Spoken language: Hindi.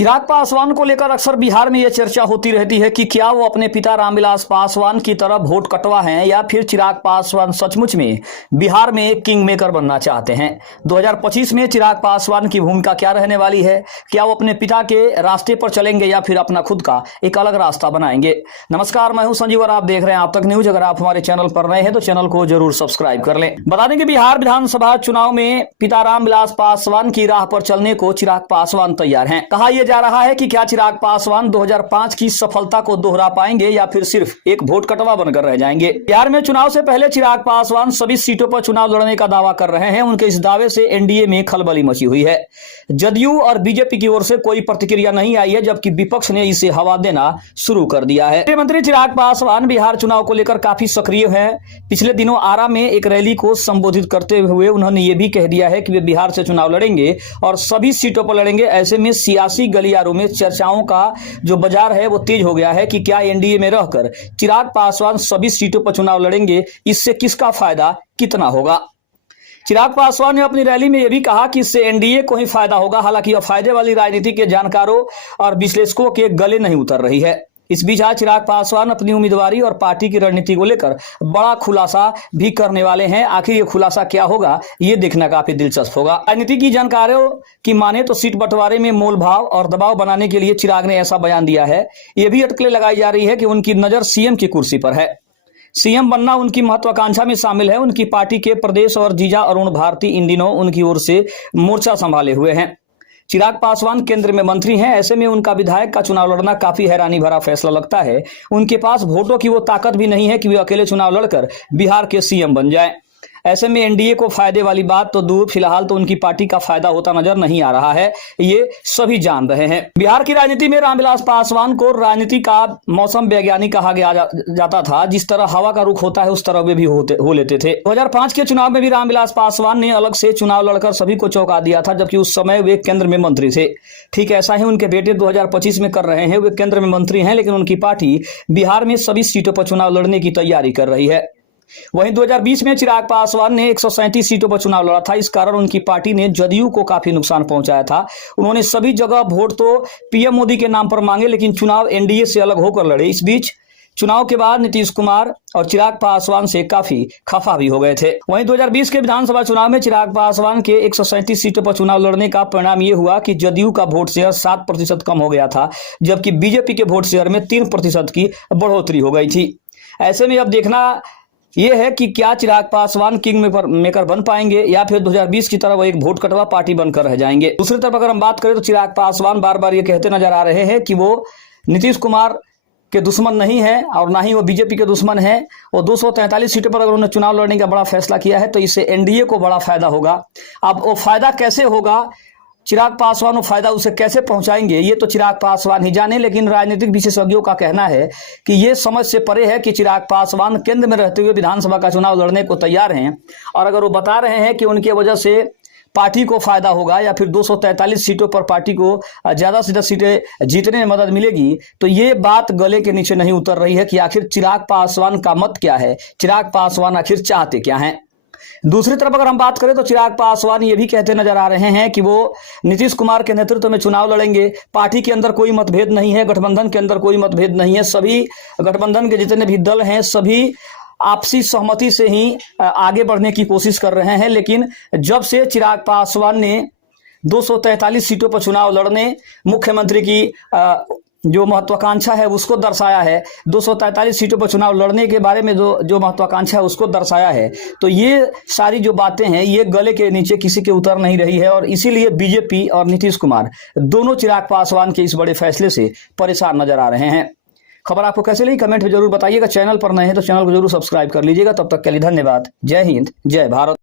चिराग पासवान को लेकर अक्सर बिहार में यह चर्चा होती रहती है कि क्या वो अपने पिता रामविलास पासवान की तरह वोट कटवा हैं या फिर चिराग पासवान सचमुच में बिहार में एक किंग मेकर बनना चाहते हैं। 2025 में चिराग पासवान की भूमिका क्या रहने वाली है? क्या वो अपने पिता के रास्ते पर चलेंगे या फिर अपना खुद का एक अलग रास्ता बनाएंगे? नमस्कार, मैं हूं संजीव और आप देख रहे हैं आप तक न्यूज। अगर आप हमारे चैनल पर नए हैं तो चैनल को जरूर सब्सक्राइब कर लें। बता दें कि बिहार विधानसभा चुनाव में पिता रामविलास पासवान की राह पर चलने को चिराग पासवान तैयार हैं। कहा यह जा रहा है कि क्या चिराग पासवान 2005 की सफलता को दोहरा पाएंगे या फिर सिर्फ एक वोट कटवा बनकर रह जाएंगे। बिहार में चुनाव से पहले चिराग पासवान सभी सीटों पर चुनाव लड़ने का दावा कर रहे हैं। उनके इस दावे से एनडीए में खलबली मची हुई है। जदयू और बीजेपी की ओर से कोई प्रतिक्रिया नहीं आई है, जबकि विपक्ष ने इसे हवा देना शुरू कर दिया है। मुख्यमंत्री चिराग पासवान बिहार चुनाव को लेकर काफी सक्रिय है। पिछले दिनों आरा में एक रैली को संबोधित करते हुए उन्होंने ये भी कह दिया है कि वे बिहार से चुनाव लड़ेंगे और सभी सीटों पर लड़ेंगे। ऐसे में सियासी गलियारों में चर्चाओं का जो बाजार है वो तेज हो गया है कि क्या एनडीए में रहकर चिराग पासवान सभी सीटों पर चुनाव लड़ेंगे, इससे किसका फायदा कितना होगा। चिराग पासवान ने अपनी रैली में यह भी कहा कि इससे एनडीए को ही फायदा होगा। हालांकि यह फायदे वाली राजनीति के जानकारों और विश्लेषकों के गले नहीं उतर रही है। इस बीच आज चिराग पासवान अपनी उम्मीदवारी और पार्टी की रणनीति को लेकर बड़ा खुलासा भी करने वाले हैं। आखिर ये खुलासा क्या होगा, ये देखना काफी दिलचस्प होगा। राजनीति की जानकारियों की माने तो सीट बंटवारे में मोल भाव और दबाव बनाने के लिए चिराग ने ऐसा बयान दिया है। ये भी अटकलें लगाई जा रही है कि उनकी नजर सीएम की कुर्सी पर है। सीएम बनना उनकी महत्वाकांक्षा में शामिल है। उनकी पार्टी के प्रदेश और जीजा अरुण भारती इन दिनों उनकी ओर से मोर्चा संभाले हुए हैं। चिराग पासवान केंद्र में मंत्री हैं। ऐसे में उनका विधायक का चुनाव लड़ना काफी हैरानी भरा फैसला लगता है। उनके पास वोटों की वो ताकत भी नहीं है कि वे अकेले चुनाव लड़कर बिहार के सीएम बन जाएं। ऐसे में एनडीए को फायदे वाली बात तो दूर, फिलहाल तो उनकी पार्टी का फायदा होता नजर नहीं आ रहा है। ये सभी जान रहे हैं। बिहार की राजनीति में रामविलास पासवान को राजनीति का मौसम वैज्ञानिक कहा गया जाता था। जिस तरह हवा का रुख होता है उस तरह वे भी हो लेते थे। 2005 के चुनाव में भी रामविलास पासवान ने अलग से चुनाव लड़कर सभी को चौंका दिया था, जबकि उस समय वे केंद्र में मंत्री थे। ठीक ऐसा ही उनके बेटे 2025 में कर रहे हैं। वे केंद्र में मंत्री हैं, लेकिन उनकी पार्टी बिहार में सभी सीटों पर चुनाव लड़ने की तैयारी कर रही है। वहीं 2020 में चिराग पासवान ने 137 सीटों पर चुनाव लड़ा था। इस कारण उनकी पार्टी ने जदयू को काफी नुकसान पहुंचाया था। उन्होंने सभी जगह वोट तो पीएम मोदी के नाम पर मांगे, लेकिन चुनाव एनडीए से अलग होकर लड़े। इस बीच चुनाव के बाद नीतीश कुमार और चिराग पासवान से काफी खफा भी हो गए थे। वहीं 2020 के विधानसभा चुनाव में चिराग पासवान के 137 सीटों पर चुनाव लड़ने का परिणाम ये हुआ कि जदयू का वोट शेयर 7% कम हो गया था, जबकि बीजेपी के वोट शेयर में 3% की बढ़ोतरी हो गई थी। ऐसे में अब देखना यह है कि क्या चिराग पासवान किंग मेकर बन पाएंगे या फिर 2020 की तरह वो एक वोट कटवा पार्टी बनकर रह जाएंगे। दूसरी तरफ अगर हम बात करें तो चिराग पासवान बार बार ये कहते नजर आ रहे हैं कि वो नीतीश कुमार के दुश्मन नहीं है और ना ही वो बीजेपी के दुश्मन है। वो 243 सीटों पर अगर उन्होंने चुनाव लड़ने का बड़ा फैसला किया है तो इससे एनडीए को बड़ा फायदा होगा। अब वो फायदा कैसे होगा, चिराग पासवान वो फायदा उसे कैसे पहुंचाएंगे, ये तो चिराग पासवान ही जाने। लेकिन राजनीतिक विशेषज्ञों का कहना है कि ये समझ से परे है कि चिराग पासवान केंद्र में रहते हुए विधानसभा का चुनाव लड़ने को तैयार हैं। और अगर वो बता रहे हैं कि उनकी वजह से पार्टी को फायदा होगा या फिर 243 सीटों पर पार्टी को ज्यादा से ज्यादा सीटें जीतने में मदद मिलेगी, तो ये बात गले के नीचे नहीं उतर रही है कि आखिर चिराग पासवान का मत क्या है, चिराग पासवान आखिर चाहते क्या हैं। दूसरी तरफ अगर हम बात करें तो चिराग पासवान ये भी कहते नजर आ रहे हैं कि वो नीतीश कुमार के नेतृत्व में चुनाव लड़ेंगे। पार्टी के अंदर कोई मतभेद नहीं है, गठबंधन के अंदर कोई मतभेद नहीं है। सभी गठबंधन के जितने भी दल हैं सभी आपसी सहमति से ही आगे बढ़ने की कोशिश कर रहे हैं। लेकिन जब से चिराग पासवान ने 243 सीटों पर चुनाव लड़ने, मुख्यमंत्री की जो महत्वाकांक्षा है उसको दर्शाया है, 243 सीटों पर चुनाव लड़ने के बारे में जो महत्वाकांक्षा है उसको दर्शाया है, तो ये सारी जो बातें हैं ये गले के नीचे किसी के उतर नहीं रही है। और इसीलिए बीजेपी और नीतीश कुमार दोनों चिराग पासवान के इस बड़े फैसले से परेशान नजर आ रहे हैं। खबर आपको कैसे लगी कमेंट में जरूर बताइएगा। चैनल पर नए हैं तो चैनल को जरूर सब्सक्राइब कर लीजिएगा। तब तक के लिए धन्यवाद। जय हिंद, जय भारत।